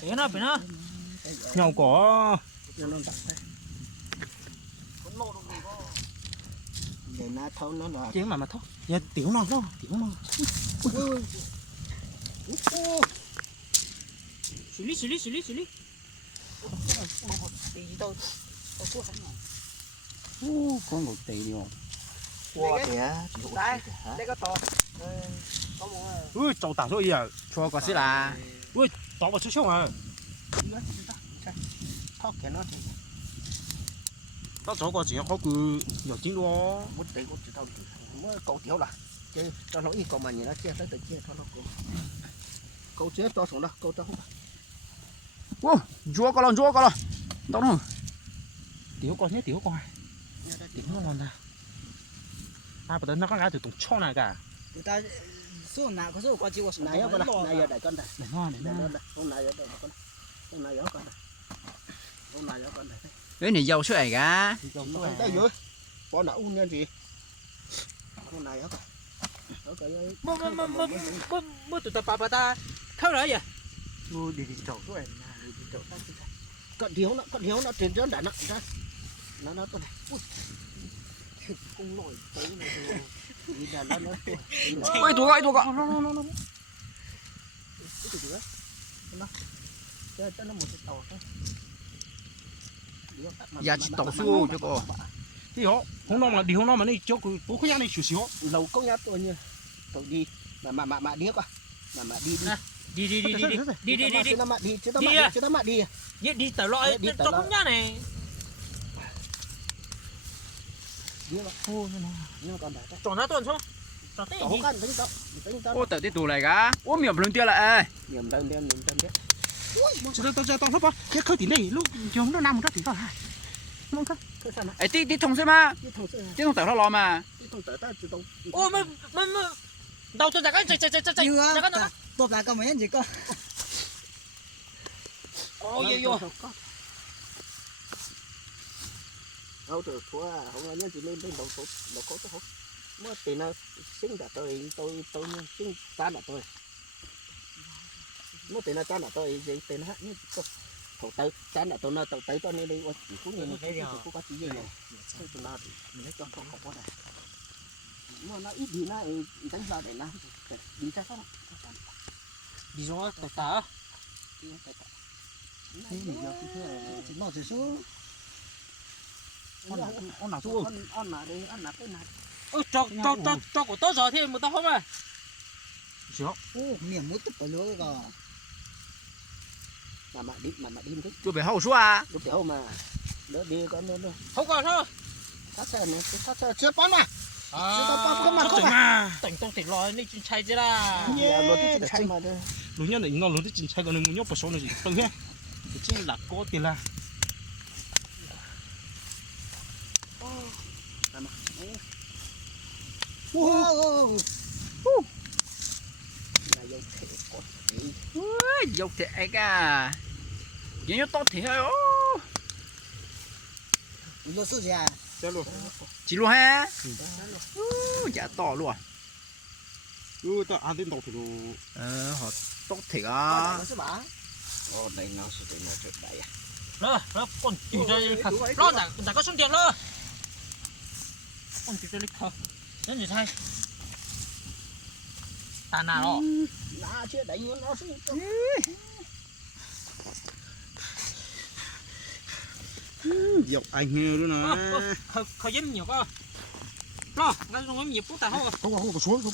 Phải nó. Nhau có để nó thâu nó là chứ mà thôi. Giờ tiểu non đó, tiểu non. Xử lý. có một tỷ đi không? Wow, Đấy, đây có to. Ui, cháu tao thôi giờ. cho có xí là Ui, tao vào số số à. thóc cái nó thì Tao cháu có chuyện khó cứ nhiều chuyện đó. một tỷ cũng chỉ tao mới cậu tiểu là chứ cho nó ít còn mà nhìn nó chia tới từ chia thôi nó cậu chia to xuống đó cậu cho không Wow, chúa có lần. Đâu nữa. Tiểu con nhé, tiểu con. Tiểu nó ngon ta. À, bắt đầu nó có cái từ tụng cho này cả. Người ta số nào có số qua chiều số này con này giờ để con này Để ngon, để ngon. hôm nay giờ để con hôm nay giờ con này hôm nay giờ con này Cái này dầu suốt này cả. đây rồi con nào uống nhân gì hôm nay giờ Bố tụi ta bà ta khâu rồi vậy. Ui, đi chậu số này. con thiếu nó trên trên đã nó con này cung lội tới này rồi đi là nó Ôi tụi gọi. nó cho nó một cái tàu thôi Giờ chỉ tàu xu cho cô. Thì họ, hôm nào mà đi hôm nào mà đi chỗ cứ bố khuyên này xíu xíu. lâu công nhá tôi như tôi đi mà đi qua mà đi Đi. chứ nó mà đi Đi tờ loại cho cũng nhá này. đi mà nhưng mà còn đã Chọn ra tuần số. Chọn thế không gì? cần tính Ô tao tiếp tục này cả. Ô miệng lần tiêu lại. niềm đơn đấy Chứ tao hết bao. Cái khơi tí này lúc chúng nó nằm một cái tí thôi. Mong không. cái sao nó Ấy tí thông xem mà. cái thằng sẽ Chứ không tao lo mà. cái thằng tới ta chỉ tông Ô mà đầu tôi chạy. Tôi là có mấy gì cơ. Ôi đâu từ thua không ai nhớ chỉ lên đầu có cho không mới tiền nó sinh đã tôi sinh ta đã tôi mới tiền nó ta đã tôi gì tiền hết như thầu tới ta đã tôi nó tàu tới tôi nên đi qua chỉ cũng như nó cũng có chỉ gì này tôi nó thì nó cho không có này mà nó ít đi nó đánh vào để làm đi ra không đi rồi tờ. Chỉ nói chỉ số. Ông nào xuống. ăn nào đi ăn nào cái nào Ôi cho của tôi rồi thì một tao không à. Xíu. Ô, miệng mút tức phải lứa cơ. mà đi thế Chú phải hậu số à. lúc kiểu mà đỡ đi con nữa Không còn thôi. sát sơ chưa bắn mà Tỉnh tông tỉnh lòi đi chuyên chay chứ là. Lúc nhất này nó lúcที่จริงใช้กันหนึ่งมันยกประสงค์เลยตรงนี้จริงหลักก็ตีละ Ui, dọc thì ai cả. Chỉ nhớ tốt thì thôi. Lứa số gì à? Chết luôn. Chỉ luôn ha. Chả to luôn. Tao ăn đến đầu thì đồ. Họ tốt thiệt á. đây nó sẽ nó trở đây Lơ con chủ cho thật. Lo đã có sung tiền lơ. Con chủ cho lịch thật. Nên gì thay. Ta nào đó. nó chưa đánh nó sẽ Dọc anh nghe nữa nè. Khởi dâm nhiều cơ. Lo, nó không có nhiều phút ta không. Không có xuống.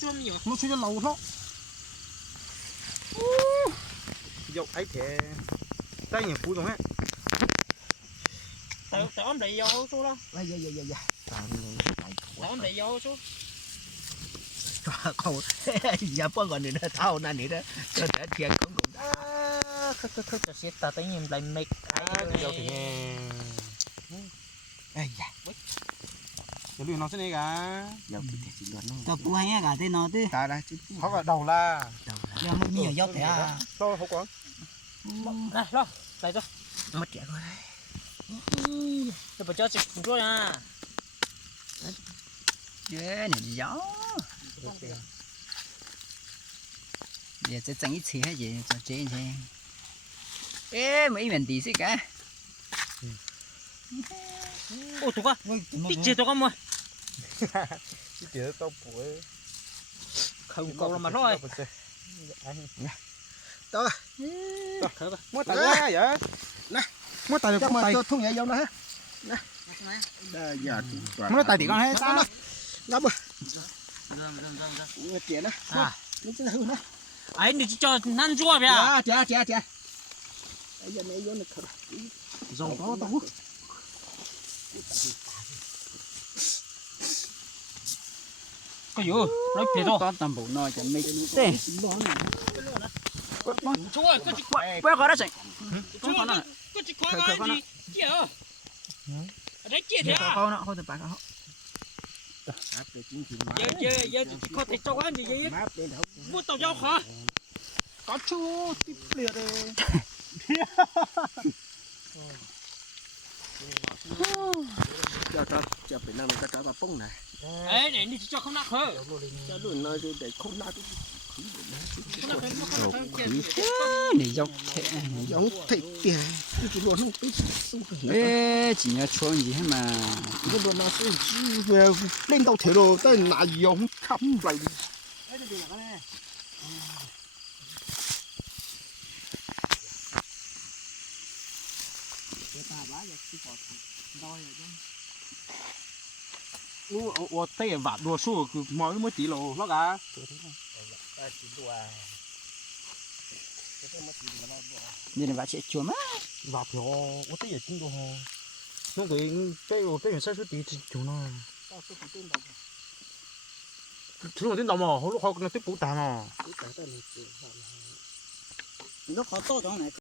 Chú nhiều. Nó xuống cho lâu đó. Dọc ấy thì tay nhà phú rồi á. Tao ôm đầy vô số đó. dạ Tao ôm đầy vô số. không giờ bữa còn nữa thao nè nữa cho để tiền không đủ Khởi sẽ ta tới nhìn lại mệt. Dọc thì nghe. ai dạ Giờ luyện nó sẽ này cả. giờ thì chỉ luôn nó Tập của hay cả tên nó chứ. ta đã chứ Họ cả đầu là. Giờ mới nhiều dốc thế à. Lo không có. Này, lo, lại cho. mất trẻ rồi Tôi phải cho chị cùng cho nha. Ghê này gió. Giờ sẽ chẳng ít xí hay gì cho chế. ê mấy mình tí xí cả ô tụi con Ôi, tụi nó tí chia tụi con mà Cái kiểu tao bụi. không cầu là mà thôi Mua tay quá vậy. Nè. Mua tay được Chắc con mà tay. cho thùng nhảy vô nè ha. Nè. Đây giờ Mua tay thì con hết. nó ngập rồi. dần Người tiền á. à Nó sẽ hư nè. ấy đi cho năn chua bia Chà. Bây giờ này vô nó khờ. Dòng có tao. có gì nói phía đâu con tầm bộ nói cho mấy tê chú ơi có chỉ quay khỏi đó chị chú ơi có chỉ có cái gì chia ở đấy chia thế à con nó thôi từ bà con Áp để chính trị giờ chỉ có thể cho cái gì vậy map lên đâu. mua tàu giao khó Có chú tiếp liệt đi. Cho phải năm cái trái bà bông này. ấy để đi cho không nặng hơn Cho luôn nơi để không nát. không nặng hơn không nặng hơn này dọc thế Giống thịt tiền. Cái luôn không biết. ê chỉ nhớ chuông gì hết mà Cái luôn nó sẽ về lên đầu thế rồi tới nãy giống khắp vậy. Ủa tay vạt đùa số cứ mỗi tí lô nó cả. nên là bà sẽ chuông á Vạt rồi, ủa tay chính đồ. Nó cái mình sai số tí chủ nó. Thứ mà đến đâu mà, hồi lúc họ nó tiếp cũ tàn à. nó khó to trong này